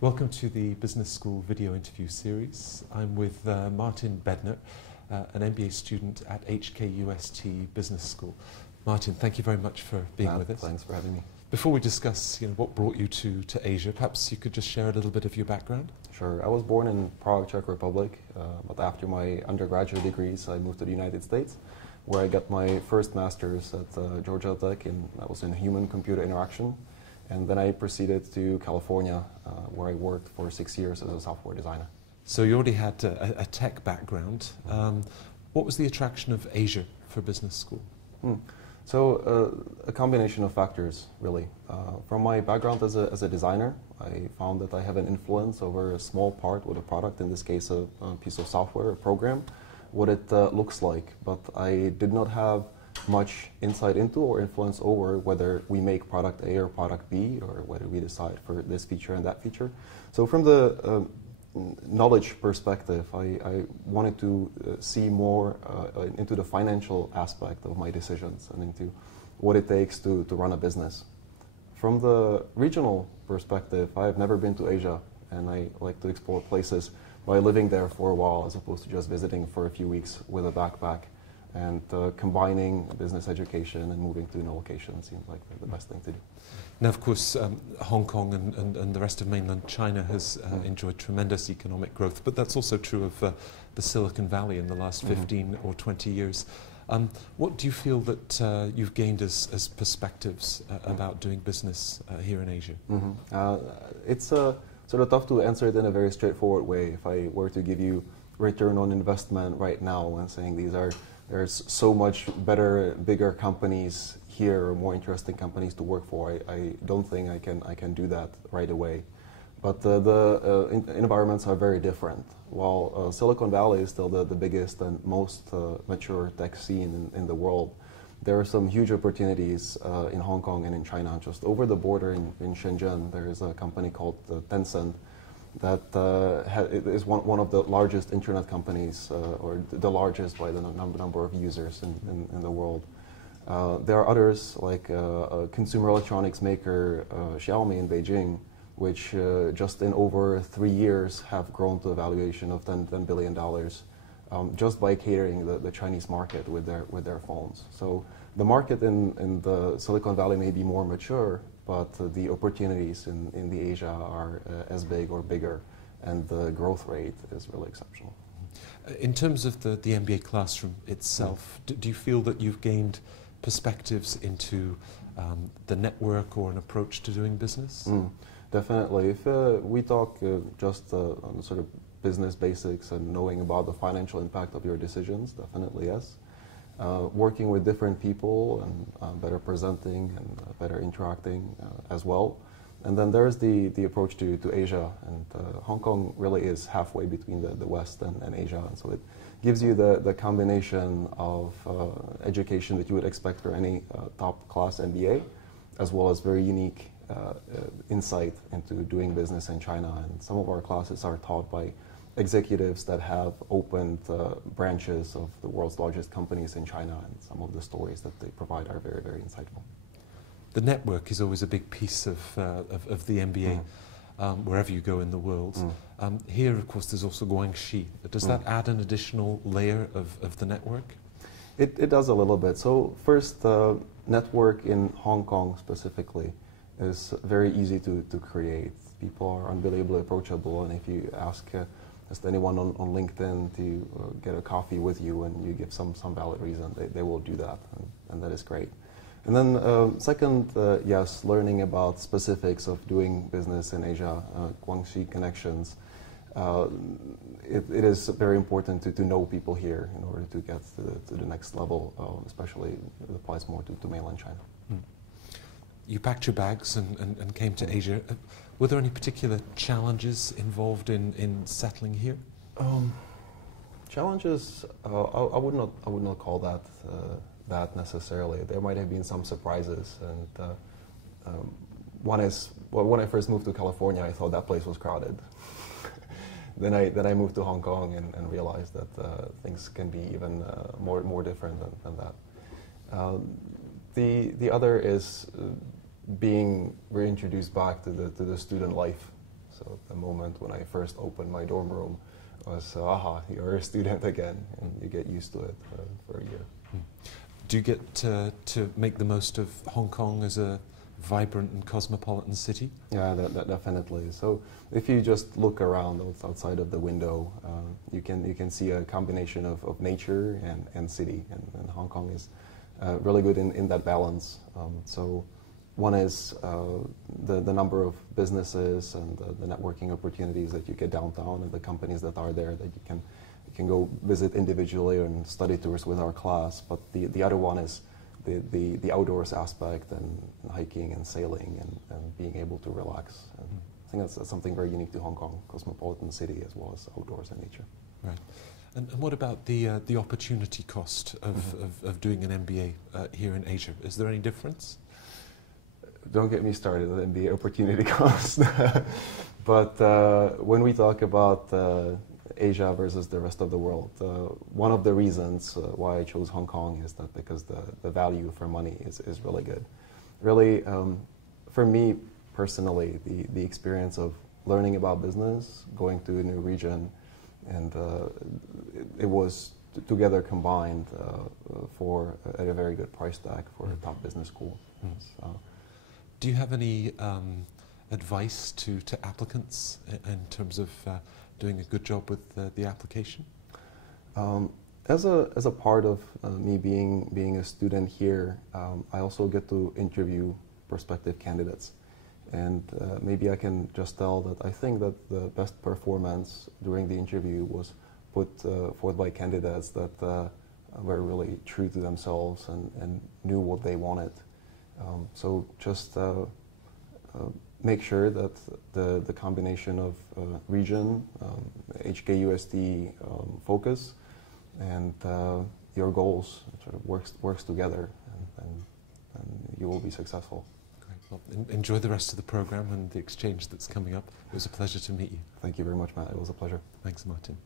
Welcome to the Business School video interview series. I'm with Martin Bednar, an MBA student at HKUST Business School. Martin, thank you very much for being with us. Thanks for having me. Before we discuss what brought you to Asia, perhaps you could just share a little bit of your background? Sure. I was born in Prague, Czech Republic, but after my undergraduate degrees I moved to the United States, where I got my first master's at Georgia Tech, and that was in human-computer interaction. And then I proceeded to California, where I worked for 6 years as a software designer. So you already had a tech background. What was the attraction of Asia for business school? So a combination of factors, really. From my background as a designer, I found that I have an influence over a small part with a product, in this case a piece of software, a program, what it looks like. But I did not have much insight into or influence over whether we make product A or product B, or whether we decide for this feature and that feature. So from the knowledge perspective, I wanted to see more into the financial aspect of my decisions and into what it takes to run a business. From the regional perspective, I have never been to Asia, and I like to explore places by living there for a while as opposed to just visiting for a few weeks with a backpack. And combining business education and moving to new locations seemed like the best thing to do. Now, of course, Hong Kong and the rest of mainland China has enjoyed tremendous economic growth, but that's also true of the Silicon Valley in the last 15 or 20 years. What do you feel that you've gained as perspectives about doing business here in Asia? It's sort of tough to answer it in a very straightforward way. If I were to give you return on investment right now and saying there's so much better, bigger companies here, or more interesting companies to work for, I don't think I can do that right away. But the environments are very different. While Silicon Valley is still the biggest and most mature tech scene in the world, there are some huge opportunities in Hong Kong and in China. Just over the border in Shenzhen, there is a company called Tencent that is one of the largest internet companies, or the largest by the number of users in the world. There are others, like a consumer electronics maker, Xiaomi in Beijing, which just in over 3 years have grown to a valuation of $10 billion just by catering the Chinese market with their phones. So the market in the Silicon Valley may be more mature, but the opportunities in the Asia are as big or bigger, and the growth rate is really exceptional. In terms of the MBA classroom itself, do you feel that you've gained perspectives into the network or an approach to doing business? Definitely. If we talk just on sort of business basics and knowing about the financial impact of your decisions, definitely yes. Working with different people and better presenting and better interacting as well. And then there's the approach to Asia, and Hong Kong really is halfway between the West and Asia, and so it gives you the combination of education that you would expect for any top-class MBA, as well as very unique insight into doing business in China. And some of our classes are taught by executives that have opened branches of the world's largest companies in China, and some of the stories that they provide are very, very insightful. The network is always a big piece of the MBA, wherever you go in the world. Here, of course, there's also Guangxi. Does that add an additional layer of the network? It does a little bit. So first, network in Hong Kong specifically is very easy to create. People are unbelievably approachable, and if you ask just anyone on LinkedIn to get a coffee with you and you give some valid reason, they will do that, and that is great. And then second, yes, learning about specifics of doing business in Asia, Guangxi connections. It is very important to know people here in order to get to the next level, especially it applies more to mainland China. You packed your bags and came to Asia. Were there any particular challenges involved in settling here? Challenges, I would not call that necessarily. There might have been some surprises, and one is, well, when I first moved to California, I thought that place was crowded. Then I moved to Hong Kong and realized that things can be even more different than that. The other is being reintroduced back to the student life. So the moment when I first opened my dorm room was, aha, you're a student again, and you get used to it for a year. Do you get to make the most of Hong Kong as a vibrant and cosmopolitan city? Yeah, that definitely. So if you just look around outside of the window, you can see a combination of nature and city, and Hong Kong is really good in that balance. So one is the number of businesses and the networking opportunities that you get downtown, and the companies that are there that you can go visit individually and study tours with our class. But the other one is the outdoors aspect, and hiking and sailing and being able to relax. And I think that's something very unique to Hong Kong, cosmopolitan city as well as outdoors and nature. Right. And what about the opportunity cost of doing an MBA here in Asia? Is there any difference? Don't get me started on MBA opportunity cost. But when we talk about Asia versus the rest of the world, one of the reasons why I chose Hong Kong is that because the value for money is really good. Really, for me personally, the experience of learning about business, going to a new region, and it was together combined at a very good price tag for a top business school. So, do you have any advice to applicants in terms of doing a good job with the application? As a part of me being a student here, I also get to interview prospective candidates. And maybe I can just tell that I think that the best performance during the interview was put forth by candidates that were really true to themselves and knew what they wanted. So just make sure that the combination of region, HKUST focus, and your goals sort of works together, and you will be successful. Great. Well, enjoy the rest of the program and the exchange that's coming up. It was a pleasure to meet you. Thank you very much, Matt. It was a pleasure. Thanks, Martin.